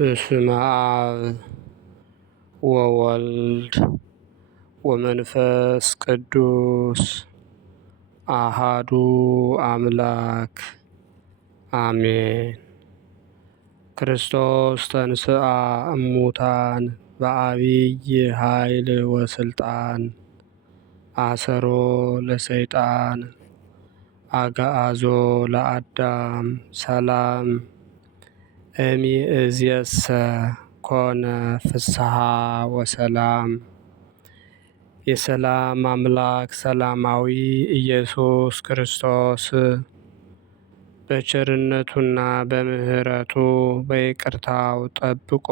በስመ አብ ወወልድ ወመንፈስ ቅዱስ አሃዱ አምላክ አሜን። ክርስቶስ ተንሥአ እሙታን በዐቢይ ኃይል ወሥልጣን አሰሮ ለሰይጣን አግዓዞ ለአዳም ሰላም እምይእዜሰ ኮነ ፍስሐ ወሰላም። የሰላም አምላክ ሰላማዊ ኢየሱስ ክርስቶስ በቸርነቱና በምሕረቱ በይቅርታው ጠብቆ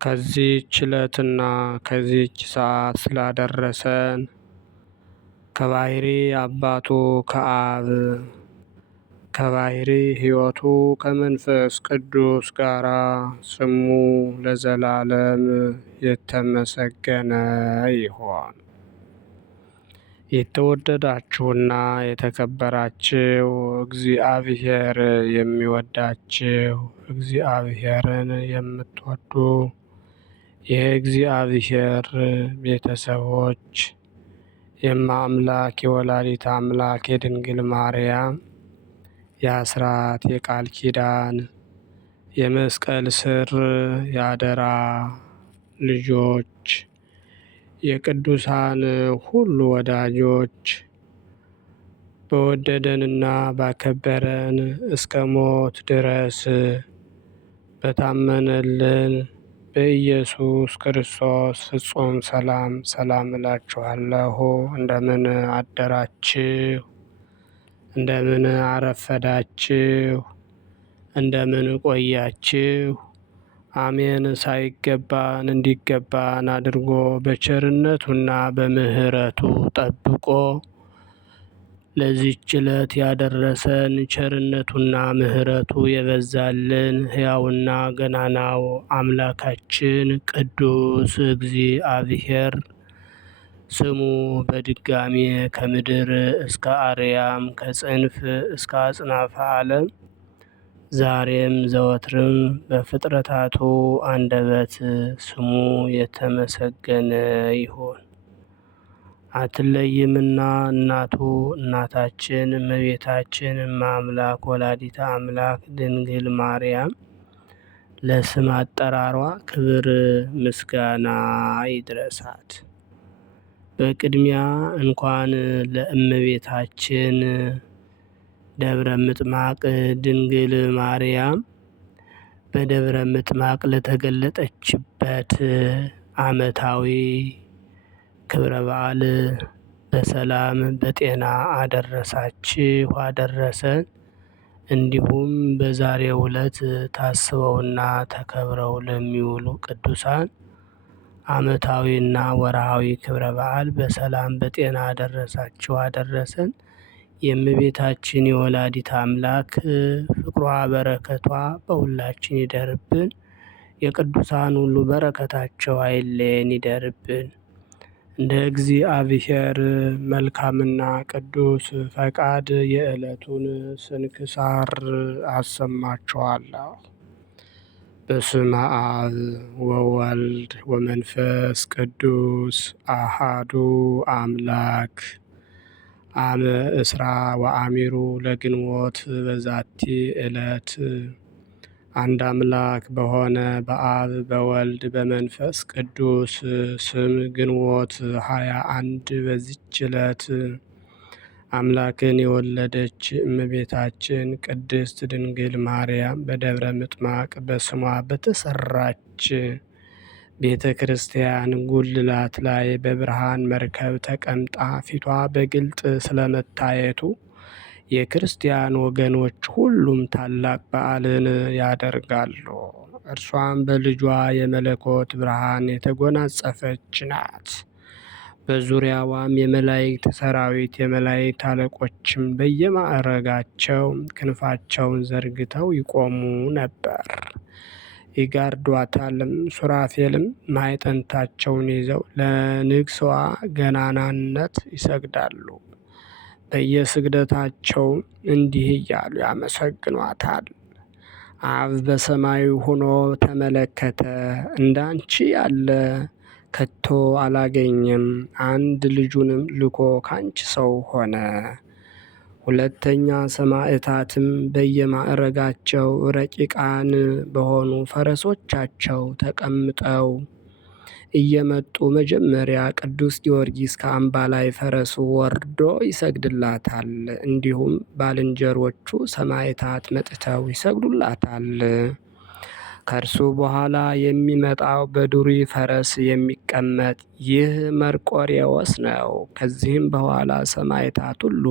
ከዚህች ዕለትና ከዚህች ሰዓት ስላደረሰን ከባሕርይ አባቱ ከአብ ከባሕርይ ሕይወቱ ከመንፈስ ቅዱስ ጋር ስሙ ለዘላለም የተመሰገነ ይሁን። የተወደዳችሁና የተከበራችሁ እግዚአብሔር የሚወዳችሁ እግዚአብሔርን የምትወዱ የእግዚአብሔር ቤተሰቦች የማምላክ የወላዲተ አምላክ የድንግል ማርያም የአስራት የቃል ኪዳን የመስቀል ስር የአደራ ልጆች የቅዱሳን ሁሉ ወዳጆች በወደደንና ባከበረን እስከ ሞት ድረስ በታመነልን በኢየሱስ ክርስቶስ ፍጹም ሰላም እላችኋለሁ። እንደምን አደራችሁ? እንደምን አረፈዳችሁ? እንደምን ቆያችሁ? አሜን። ሳይገባን እንዲገባን አድርጎ በቸርነቱና በምሕረቱ ጠብቆ ለዚህች ዕለት ያደረሰን ቸርነቱና ምሕረቱ የበዛልን ሕያውና ገናናው አምላካችን ቅዱስ እግዚአብሔር ስሙ በድጋሚ ከምድር እስከ አርያም ከጽንፍ እስከ አጽናፈ ዓለም ዛሬም ዘወትርም በፍጥረታቱ አንደበት ስሙ የተመሰገነ ይሁን። አትለይምና እናቱ እናታችን እመቤታችን እመአምላክ ወላዲተ አምላክ ድንግል ማርያም ለስም አጠራሯ ክብር ምስጋና ይድረሳት። በቅድሚያ እንኳን ለእመቤታችን ደብረ ምጥማቅ ድንግል ማርያም በደብረ ምጥማቅ ለተገለጠችበት ዓመታዊ ክብረ በዓል በሰላም በጤና አደረሳችሁ አደረሰን። እንዲሁም በዛሬው ዕለት ታስበውና ተከብረው ለሚውሉ ቅዱሳን ዓመታዊና ወርሃዊ ክብረ በዓል በሰላም በጤና አደረሳችሁ አደረሰን። የእመቤታችን የወላዲተ አምላክ ፍቅሯ በረከቷ በሁላችን ይደርብን። የቅዱሳን ሁሉ በረከታቸው አይለየን ይደርብን። እንደ እግዚአብሔር መልካምና ቅዱስ ፈቃድ የዕለቱን ስንክሳር አሰማችኋለሁ። በስመ አብ ወወልድ ወመንፈስ ቅዱስ አሃዱ አምላክ አመ እስራ ወአሚሩ ለግንቦት በዛቲ ዕለት አንድ አምላክ በሆነ በአብ በወልድ በመንፈስ ቅዱስ ስም ግንቦት 21 በዚች ዕለት አምላክን የወለደች እመቤታችን ቅድስት ድንግል ማርያም በደብረ ምጥማቅ በስሟ በተሰራች ቤተ ክርስቲያን ጉልላት ላይ በብርሃን መርከብ ተቀምጣ ፊቷ በግልጥ ስለመታየቱ የክርስቲያን ወገኖች ሁሉም ታላቅ በዓልን ያደርጋሉ። እርሷም በልጇ የመለኮት ብርሃን የተጎናጸፈች ናት። በዙሪያዋም የመላእክት ሰራዊት የመላእክት አለቆችም በየማዕረጋቸው ክንፋቸውን ዘርግተው ይቆሙ ነበር፣ ይጋርዷታልም። ሱራፌልም ማዕጠንታቸውን ይዘው ለንግሥዋ ገናናነት ይሰግዳሉ። በየስግደታቸው እንዲህ እያሉ ያመሰግኗታል። አብ በሰማይ ሆኖ ተመለከተ፣ እንዳንቺ ያለ ከቶ አላገኘም። አንድ ልጁንም ልኮ ካንቺ ሰው ሆነ። ሁለተኛ ሰማዕታትም በየማዕረጋቸው ረቂቃን በሆኑ ፈረሶቻቸው ተቀምጠው እየመጡ መጀመሪያ ቅዱስ ጊዮርጊስ ከአምባላይ ፈረሱ ወርዶ ይሰግድላታል። እንዲሁም ባልንጀሮቹ ሰማዕታት መጥተው ይሰግዱላታል። ከእርሱ በኋላ የሚመጣው በዱሪ ፈረስ የሚቀመጥ ይህ መርቆሬዎስ ነው። ከዚህም በኋላ ሰማዕታት ሁሉ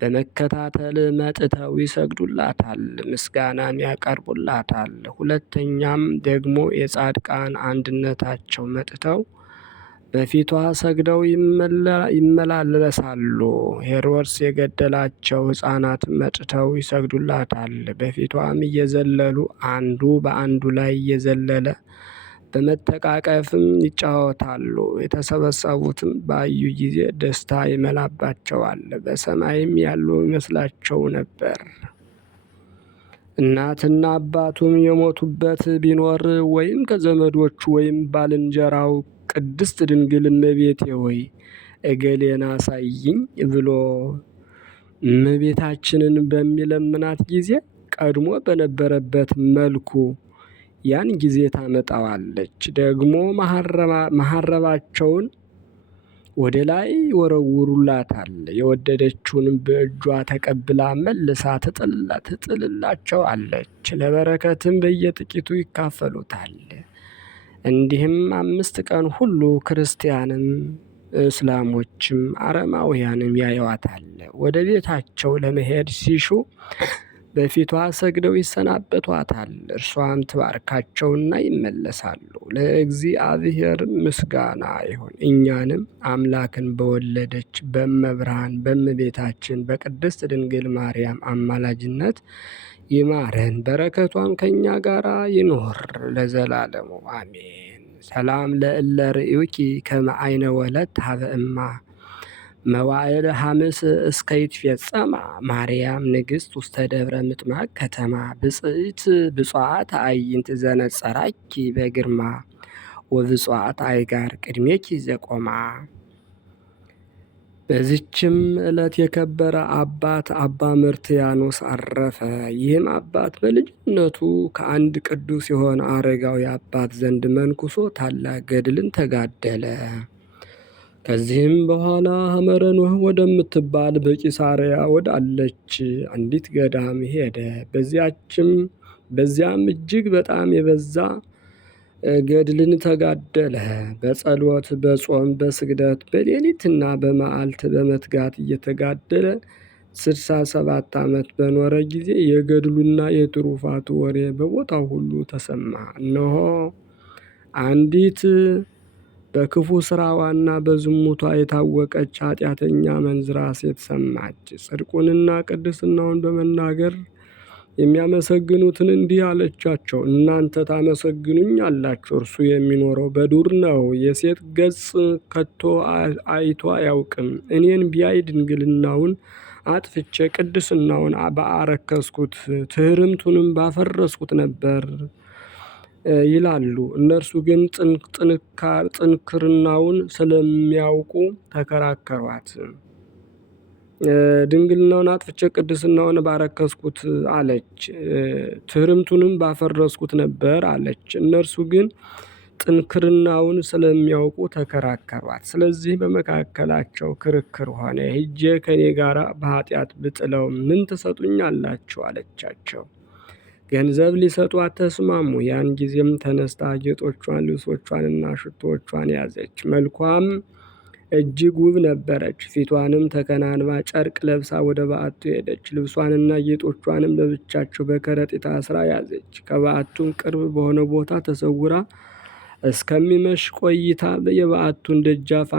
በመከታተል መጥተው ይሰግዱላታል፣ ምስጋናም ያቀርቡላታል። ሁለተኛም ደግሞ የጻድቃን አንድነታቸው መጥተው በፊቷ ሰግደው ይመላለሳሉ። ሄሮድስ የገደላቸው ሕፃናት መጥተው ይሰግዱላታል። በፊቷም እየዘለሉ አንዱ በአንዱ ላይ እየዘለለ በመተቃቀፍም ይጫወታሉ። የተሰበሰቡትም ባዩ ጊዜ ደስታ ይመላባቸዋል፣ በሰማይም ያሉ ይመስላቸው ነበር። እናትና አባቱም የሞቱበት ቢኖር ወይም ከዘመዶቹ ወይም ባልንጀራው ቅድስት ድንግል እመቤቴ ሆይ እገሌን አሳይኝ ብሎ እመቤታችንን በሚለምናት ጊዜ ቀድሞ በነበረበት መልኩ ያን ጊዜ ታመጣዋለች። ደግሞ መሐረባቸውን ወደ ላይ ይወረውሩላታል። የወደደችውንም በእጇ ተቀብላ መልሳ ትጥልላቸዋለች። ለበረከትም በየጥቂቱ ይካፈሉታል። እንዲህም 5 ቀን ሁሉ ክርስቲያንም እስላሞችም አረማውያንም ያየዋታል። ወደ ቤታቸው ለመሄድ ሲሹ በፊቷ ሰግደው ይሰናበቷታል። እርሷም ትባርካቸውና ይመለሳሉ። ለእግዚአብሔር ምስጋና ይሁን። እኛንም አምላክን በወለደች በእመብርሃን በእመቤታችን በቅድስት ድንግል ማርያም አማላጅነት ይማረን። በረከቷም ከእኛ ጋር ይኖር ለዘላለሙ አሜን። ሰላም ለእለ ርእዩኪ ከመ አይነ ወለት ሀበ እማ መዋዕል ሐምስ እስከ ይትፌጸማ ማርያም ንግሥት ውስተ ደብረ ምጥማቅ ከተማ ብፅዕት ብፁዓት አዕይንት ዘነጸራኪ በግርማ ወብፁዓት አይጋር ቅድሜኪ ዘቆማ። በዚችም ዕለት የከበረ አባት አባ መርትያኖስ አረፈ። ይህም አባት በልጅነቱ ከአንድ ቅዱስ የሆነ አረጋዊ አባት ዘንድ መንኩሶ ታላቅ ገድልን ተጋደለ። ከዚህም በኋላ ሐመረ ኖህ ወደምትባል በቂሳርያ ወዳለች አንዲት ገዳም ሄደ። በዚያም እጅግ በጣም የበዛ ገድልን ተጋደለ። በጸሎት በጾም በስግደት በሌሊትና በመዓልት በመትጋት እየተጋደለ 67 ዓመት በኖረ ጊዜ የገድሉና የትሩፋቱ ወሬ በቦታው ሁሉ ተሰማ። እነሆ አንዲት በክፉ ስራዋና በዝሙቷ የታወቀች ኃጢአተኛ መንዝራ ሴት ሰማች። ጽድቁንና ቅድስናውን በመናገር የሚያመሰግኑትን እንዲህ አለቻቸው፣ እናንተ ታመሰግኑኝ አላችሁ፣ እርሱ የሚኖረው በዱር ነው። የሴት ገጽ ከቶ አይቶ አያውቅም። እኔን ቢያይ ድንግልናውን አጥፍቼ ቅድስናውን ባረከስኩት፣ ትሕርምቱንም ባፈረስኩት ነበር ይላሉ። እነርሱ ግን ጥንክርናውን ስለሚያውቁ ተከራከሯት። ድንግልናውን አጥፍቼ ቅድስናውን ባረከስኩት አለች፣ ትሕርምቱንም ባፈረስኩት ነበር አለች። እነርሱ ግን ጥንክርናውን ስለሚያውቁ ተከራከሯት። ስለዚህ በመካከላቸው ክርክር ሆነ። ሂጄ ከኔ ጋር በኃጢአት ብጥለው ምን ትሰጡኛላችሁ አለቻቸው። ገንዘብ ሊሰጧት ተስማሙ። ያን ጊዜም ተነስታ ጌጦቿን፣ ልብሶቿንና ሽቶዎቿን ያዘች። መልኳም እጅግ ውብ ነበረች። ፊቷንም ተከናንባ ጨርቅ ለብሳ ወደ በዓቱ ሄደች። ልብሷንና ጌጦቿንም ለብቻቸው በከረጢት አስራ ያዘች። ከበዓቱም ቅርብ በሆነ ቦታ ተሰውራ እስከሚመሽ ቆይታ የበዓቱን ደጃፍ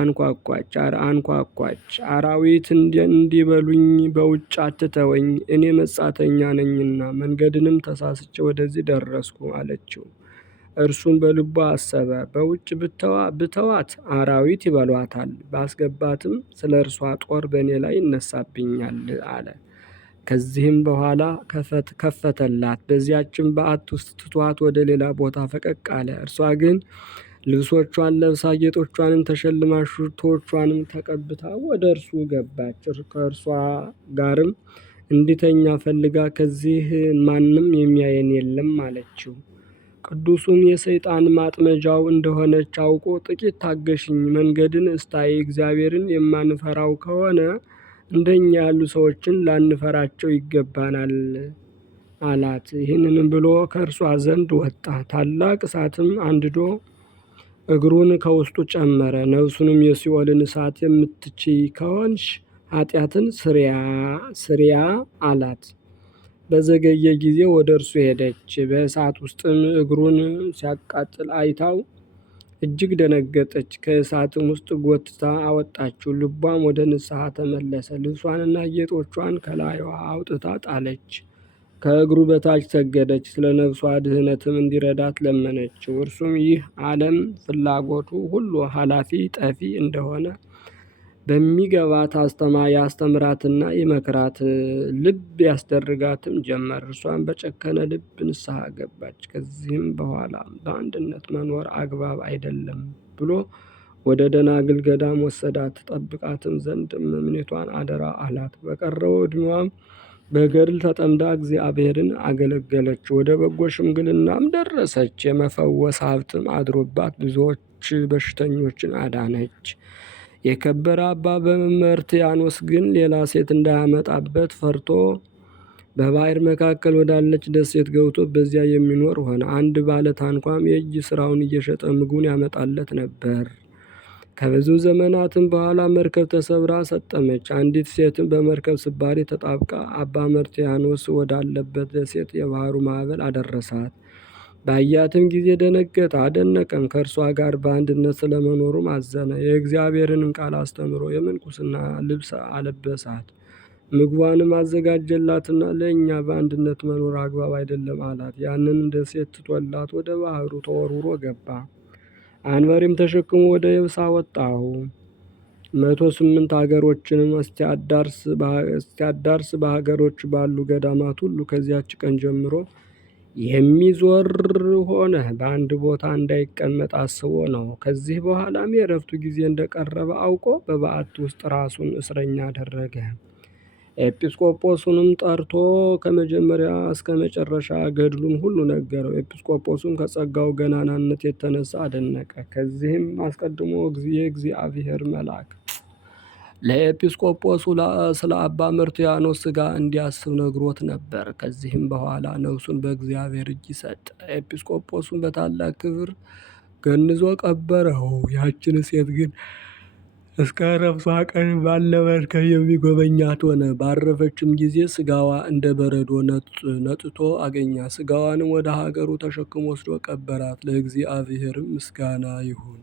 አንኳኳች። አራዊት እንዲበሉኝ በውጭ አትተወኝ፣ እኔ መጻተኛ ነኝና መንገድንም ተሳስቼ ወደዚህ ደረስኩ አለችው። እርሱም በልቡ አሰበ፣ በውጭ ብተዋት አራዊት ይበሏታል፣ ባስገባትም ስለ እርሷ ጦር በእኔ ላይ ይነሳብኛል አለ። ከዚህም በኋላ ከፈተላት። በዚያችም በዓት ውስጥ ትቷት ወደ ሌላ ቦታ ፈቀቅ አለ። እርሷ ግን ልብሶቿን ለብሳ ጌጦቿንም ተሸልማ ሽቶዎቿንም ተቀብታ ወደ እርሱ ገባች። ከእርሷ ጋርም እንዲተኛ ፈልጋ ከዚህ ማንም የሚያየን የለም አለችው። ቅዱሱም የሰይጣን ማጥመጃው እንደሆነች አውቆ ጥቂት ታገሽኝ፣ መንገድን እስታይ፣ እግዚአብሔርን የማንፈራው ከሆነ እንደኛ ያሉ ሰዎችን ላንፈራቸው ይገባናል አላት። ይህንንም ብሎ ከእርሷ ዘንድ ወጣ። ታላቅ እሳትም አንድዶ እግሩን ከውስጡ ጨመረ። ነፍሱንም የሲኦልን እሳት የምትችይ ከሆንሽ ኃጢአትን ስሪያ አላት። በዘገየ ጊዜ ወደ እርሱ ሄደች። በእሳት ውስጥም እግሩን ሲያቃጥል አይታው እጅግ ደነገጠች። ከእሳትም ውስጥ ጎትታ አወጣችው። ልቧም ወደ ንስሐ ተመለሰ። ልብሷንና ጌጦቿን ከላይዋ አውጥታ ጣለች። ከእግሩ በታች ሰገደች። ስለ ነፍሷ ድህነትም እንዲረዳት ለመነችው። እርሱም ይህ ዓለም ፍላጎቱ ሁሉ ኃላፊ ጠፊ እንደሆነ በሚገባት ያስተምራትና ይመክራት፣ ልብ ያስደርጋትም ጀመር። እርሷን በጨከነ ልብ ንስሐ ገባች። ከዚህም በኋላ በአንድነት መኖር አግባብ አይደለም ብሎ ወደ ደናግል ገዳም ወሰዳት። ጠብቃትም ዘንድ እመምኔቷን አደራ አላት። በቀረው ዕድሜዋም በገድል ተጠምዳ እግዚአብሔርን አገለገለች። ወደ በጎ ሽምግልናም ደረሰች። የመፈወስ ሀብትም አድሮባት ብዙዎች በሽተኞችን አዳነች። የከበረ አባ በመመርትያኖስ ግን ሌላ ሴት እንዳያመጣበት ፈርቶ በባሕር መካከል ወዳለች ደሴት ገብቶ በዚያ የሚኖር ሆነ። አንድ ባለ ታንኳም የእጅ ስራውን እየሸጠ ምግቡን ያመጣለት ነበር። ከብዙ ዘመናትም በኋላ መርከብ ተሰብራ ሰጠመች። አንዲት ሴትም በመርከብ ስባሪ ተጣብቃ አባ መርትያኖስ ወዳለበት ደሴት የባህሩ ማዕበል አደረሳት። ባያትም ጊዜ ደነገጠ፣ አደነቀም። ከእርሷ ጋር በአንድነት ስለመኖሩም አዘነ። የእግዚአብሔርንም ቃል አስተምሮ የምንኩስና ልብስ አለበሳት። ምግቧንም አዘጋጀላትና ለእኛ በአንድነት መኖር አግባብ አይደለም አላት። ያንን ደሴት ትቶላት ወደ ባህሩ ተወርውሮ ገባ። አንበሪም ተሸክሞ ወደ የብስ አወጣው። 108 ሀገሮችንም እስቲያዳርስ በሀገሮች ባሉ ገዳማት ሁሉ ከዚያች ቀን ጀምሮ የሚዞር ሆነ። በአንድ ቦታ እንዳይቀመጥ አስቦ ነው። ከዚህ በኋላም የእረፍቱ ጊዜ እንደቀረበ አውቆ በበዓት ውስጥ ራሱን እስረኛ አደረገ። ኤጲስቆጶሱንም ጠርቶ ከመጀመሪያ እስከ መጨረሻ ገድሉን ሁሉ ነገረው። ኤጲስቆጶሱም ከጸጋው ገናናነት የተነሳ አደነቀ። ከዚህም አስቀድሞ የእግዚአብሔር መልአክ ለኤጲስቆጶሱ ስለ አባ መርትያኖስ ሥጋ እንዲያስብ ነግሮት ነበር። ከዚህም በኋላ ነፍሱን በእግዚአብሔር እጅ ሰጠ። ኤጲስቆጶሱን በታላቅ ክብር ገንዞ ቀበረው። ያችን ሴት ግን እስከ ዕረፍቷ ቀን ባለ መርከብ የሚጎበኛት ሆነ። ባረፈችም ጊዜ ሥጋዋ እንደ በረዶ ነጥቶ አገኛ። ሥጋዋንም ወደ ሀገሩ ተሸክሞ ወስዶ ቀበራት። ለእግዚአብሔርም ምስጋና ይሁን።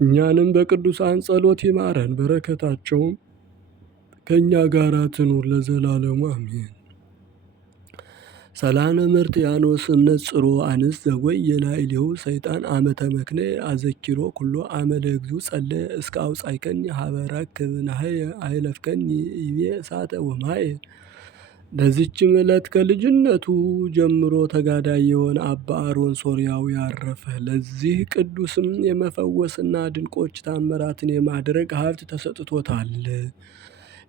እኛንም በቅዱሳን ጸሎት ይማረን፣ በረከታቸውም ከእኛ ጋር ትኑር ለዘላለሙ አሜን። ሰላም መርትያኖስ እምነጽሮ አንስት ዘወይ የላይሌው ሰይጣን አመተ መክነ አዘኪሮ ኩሎ አመለ እግዚኡ ጸለ እስከ አውጻይከኒ ሀበራክ ክብናሀየ አይለፍከኒ ይቤ እሳተ ወማየ። በዚችም ዕለት ከልጅነቱ ጀምሮ ተጋዳይ የሆነ አባ አሮን ሶርያዊ አረፈ። ለዚህ ቅዱስም የመፈወስና ድንቆች ታምራትን የማድረግ ሀብት ተሰጥቶታል።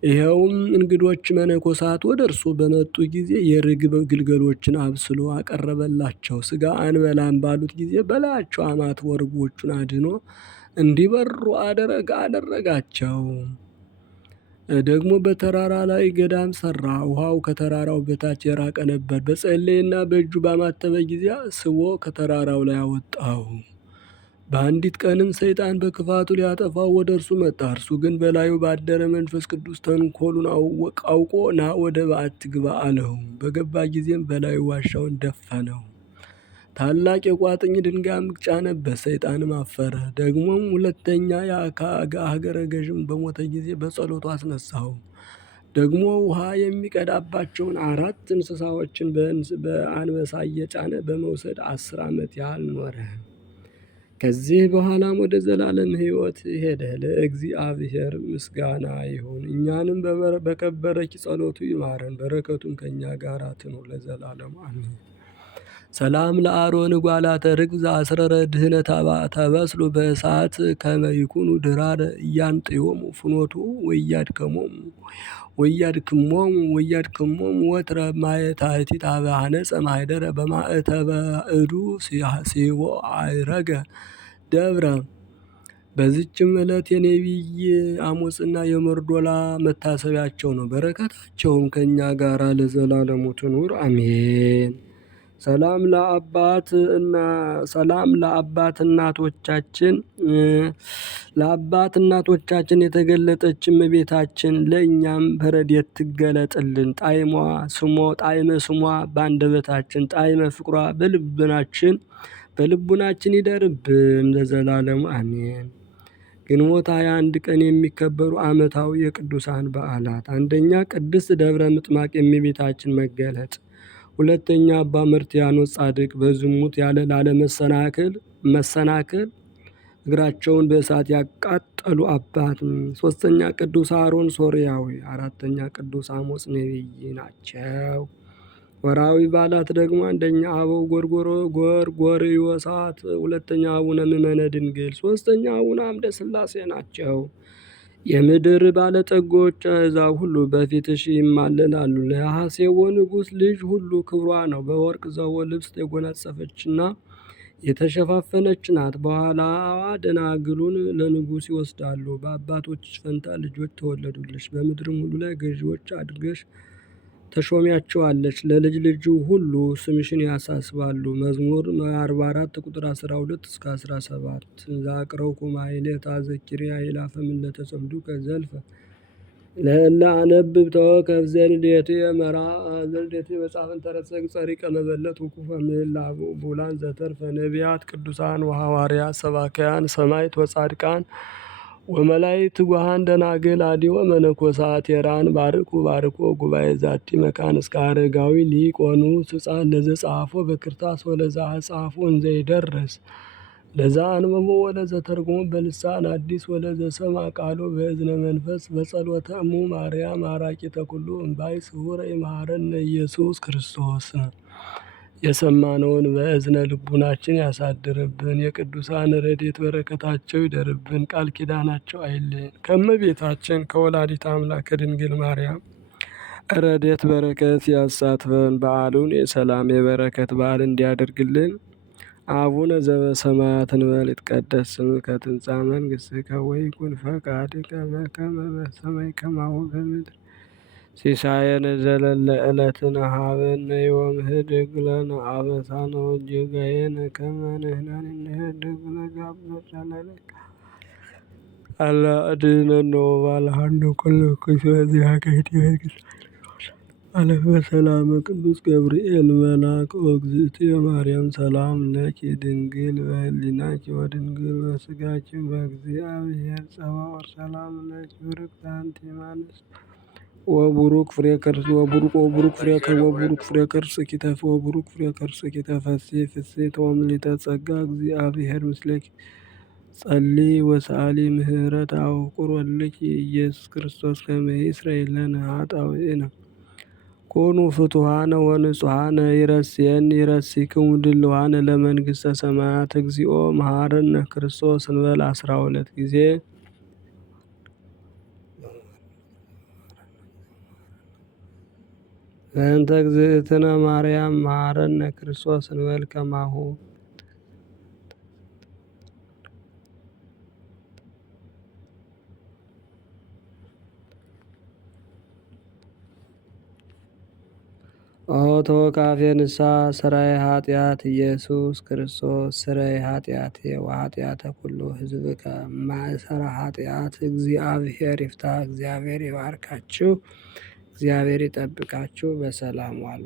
ይኸውም እንግዶች መነኮሳት ወደ እርሱ በመጡ ጊዜ የርግብ ግልገሎችን አብስሎ አቀረበላቸው። ሥጋ አንበላም ባሉት ጊዜ በላያቸው አማትቦ ርግቦቹን አድኖ እንዲበሩ አደረጋቸው። ደግሞ በተራራ ላይ ገዳም ሰራ። ውሃው ከተራራው በታች የራቀ ነበር። በጸለየና በእጁ ባማተበ ጊዜ ስቦ ከተራራው ላይ አወጣው። በአንዲት ቀንም ሰይጣን በክፋቱ ሊያጠፋው ወደ እርሱ መጣ። እርሱ ግን በላዩ ባደረ መንፈስ ቅዱስ ተንኮሉን አውቆ ና ወደ በዓት ግባ አለው። በገባ ጊዜም በላዩ ዋሻውን ደፈነው። ታላቅ የቋጥኝ ድንጋይም ጫነበት። ሰይጣንም አፈረ። ደግሞም ሁለተኛ ሀገረ ገዥም በሞተ ጊዜ በጸሎቱ አስነሳው። ደግሞ ውሃ የሚቀዳባቸውን 4 እንስሳዎችን በአንበሳ እየጫነ በመውሰድ 10 ዓመት ያህል ኖረ። ከዚህ በኋላም ወደ ዘላለም ሕይወት ሄደ። ለእግዚአብሔር ምስጋና ይሁን። እኛንም በከበረች ጸሎቱ ይማረን፣ በረከቱም ከእኛ ጋር ትኑር ለዘላለሙ አሜን። ሰላም ለአሮን ጓላተ ርግብ ዘአስረረ ድህነ ተበስሉ በእሳት ከመ ይኩኑ ድራረ እያንጥዮሙ ፍኖቱ ወያድክሞሙ ወትረ ማየታቲት ሀነጸ ማኅደረ በማእተበ እዱ ሲቦ አይረገ ደብረ። በዚችም ዕለት የነቢይ አሞጽና የመርዶላ መታሰቢያቸው ነው። በረከታቸውም ከእኛ ጋር ለዘላለሙ ትኑር አሜን። ሰላም ለአባት እናቶቻችን የተገለጠች እመቤታችን ለእኛም በረድኤት ትገለጥልን። ጣዕመ ስሟ በአንደበታችን፣ ጣዕመ ፍቅሯ በልቡናችን ይደርብን ለዘላለሙ አሜን። ግንቦት 21 ቀን የሚከበሩ ዓመታዊ የቅዱሳን በዓላት፣ አንደኛ ቅድስት ደብረ ምጥማቅ የእመቤታችን መገለጥ፣ ሁለተኛ አባ መርትያኖስ ጻድቅ በዝሙት ላለመሰናክል እግራቸውን በእሳት ያቃጠሉ አባት፣ ሶስተኛ ቅዱስ አሮን ሶርያዊ፣ አራተኛ ቅዱስ አሞጽ ነቢይ ናቸው። ወርሃዊ በዓላት ደግሞ አንደኛ አበው ጎርጎርዮሳት፣ ሁለተኛ አቡነ ምእመነ ድንግል፣ ሶስተኛ አቡነ አምደ ሥላሴ ናቸው። የምድር ባለጠጎች አሕዛብ ሁሉ በፊትሽ ይማለላሉ። ለሐሴቦ ንጉሥ ልጅ ሁሉ ክብሯ ነው። በወርቅ ዘቦ ልብስ የጎናጸፈችና የተሸፋፈነች ናት። በኋላዋ ደናግሉን ለንጉሥ ይወስዳሉ። በአባቶችሽ ፈንታ ልጆች ተወለዱልሽ። በምድርም ሁሉ ላይ ገዢዎች አድርገሽ ተሾሚያቸዋለች። ለልጅ ልጁ ሁሉ ስምሽን ያሳስባሉ። መዝሙር 44 ቁጥር 12 እስከ 17 ዛቅረውኩ ማሕሌተ አዘኪርያ ይላፈ ምለተ ጸምዱከ ዘልፈ ለእለ አነብብ ተወከፍ ዘንዴቴ መጽሐፈን ተረሰግ ጸሪቀ መበለት ውኩፈ ምህላቡ ቡላን ዘተርፈ ነቢያት ቅዱሳን ወሐዋርያት ሰባክያን ሰማዕት ወጻድቃን ወመላእክት ትጉሃን ደናግል አዲዮ መነኮሳት የራን ባርኩ ጉባኤ ዛቲ መካን እስከ አረጋዊ ሊቆኑ ሕፃን ለዘጻፎ በክርታስ ወለዛ ጻፎ እንዘ ይደርስ ለዛ አንመሞ ወለዘ ተርጉሞ በልሳን አዲስ ወለዘ ሰማ ቃሎ በእዝነ መንፈስ በጸሎተ እሙ ማርያም አራቂተ ኩሉ እምባይ ስውረ ይማረነ ኢየሱስ ክርስቶስ። የሰማነውን በእዝነ ልቡናችን ያሳድርብን። የቅዱሳን ረድኤት በረከታቸው ይደርብን። ቃል ኪዳናቸው አይለየን። ከእመቤታችን ከወላዲተ አምላክ ከድንግል ማርያም ረድኤት በረከት ያሳትፈን። በዓሉን የሰላም የበረከት በዓል እንዲያደርግልን። አቡነ ዘበሰማያት እንበል ይትቀደስ ስምከ ትምጻእ መንግሥትከ ወይኩን ፈቃድከ በከመ በሰማይ ከማሁ በምድር ሲሳየነ ዘለለ ዕለትነ ሀበነ ዮም ህድግ ለነ አበሳነ ወጌጋየነ ከመ ንሕነኒ ንህድግ ለዘአበሰ ለነ አላ አድኅነነ ወባልሐነ ኩሉ በዚሐ አለፈ በሰላም ቅዱስ ገብርኤል መልአክ እግዝእትየ ማርያም ሰላም ለኪ ድንግል በህሊናኪ ወድንግል በሥጋኪ በእግዚአብሔር ጸባኦት ሰላም ለኪ ብርክት አንቲ እምአንስት ወቡሩክ ፍሬ ከርሥኪ ተፈሥሒ ፍሥሕት ወምልዕተ ጸጋ እግዚአብሔር ምስሌኪ ጸልዪ ወሰአሊ ምህረተ አበኩር ወልድኪ ኢየሱስ ክርስቶስ ከመ ይስረይ ለነ ኃጣውኢነ ኮኑ ፍቱሐነ ወንጹሐነ ይረሲክሙ ድልዋነ ለመንግሥተ ሰማያት እግዚኦ መሐረነ ክርስቶስ እንበል 12 ጊዜ። በእንተ እግዝእትነ ማርያም መሐረነ ክርስቶስ እንበል ከማሁ። ኦ ተወካፌ ንስሐ ሠራዬ ኃጢአት ኢየሱስ ክርስቶስ ስረይ ኃጢአቴ ወኃጢአተ ኩሉ ሕዝብከ ማእሰረ ኃጢአት እግዚአብሔር ይፍታ። እግዚአብሔር ይባርካችሁ። እግዚአብሔር ይጠብቃችሁ። በሰላም ዋሉ።